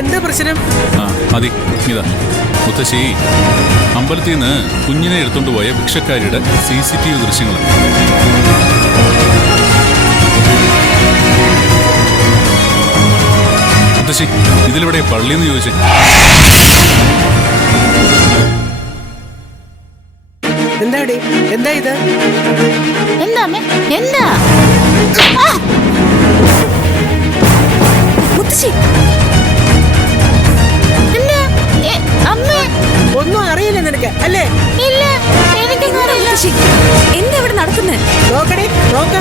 എന്താ പ്രശ്നം? മതി ഇതാ മുത്തശ്ശി, അമ്പലത്തിൽ നിന്ന് കുഞ്ഞിനെ എടുത്തോണ്ട് പോയ ഭിക്ഷക്കാരിയുടെ CCTV ദൃശ്യങ്ങൾ. മുത്തശ്ശി, ഇതിലിവിടെ പള്ളിന്ന് ചോദിച്ചേ. എന്താടി, എന്താ ഇത്? എന്താ എന്താ മുത്തശ്ശി? എന്താ അമ്മ? ഒന്നും അറിയില്ല നിനക്ക് അല്ലേ? ഇല്ല, എനിക്കൊന്നും അറിയില്ല. എന്താ ഇവിടെ നടക്കുന്നത്? നോക്കണേ, നോക്ക.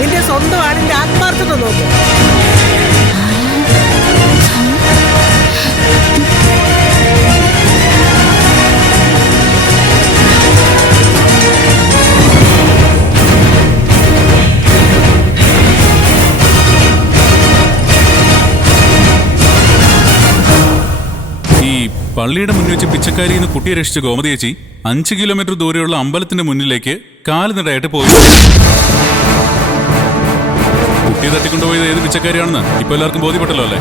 നിന്റെ സ്വന്തം ആടിന്റെ ആത്മാർത്ഥത നോക്ക്. പള്ളിയുടെ മുന്നിൽ വെച്ച് പിച്ചക്കാരിയിൽ നിന്ന് കുട്ടിയെ രക്ഷിച്ച ഗോമതി ചേച്ചി 5 കിലോമീറ്റർ ദൂരെയുള്ള അമ്പലത്തിന്റെ മുന്നിലേക്ക് കാലുനടയായിട്ട് പോയി. കുട്ടിയെ തട്ടിക്കൊണ്ടുപോയത് ഏത് പിച്ചക്കാരിയാണെന്ന് ഇപ്പൊ എല്ലാവർക്കും ബോധ്യപ്പെട്ടല്ലോ അല്ലേ?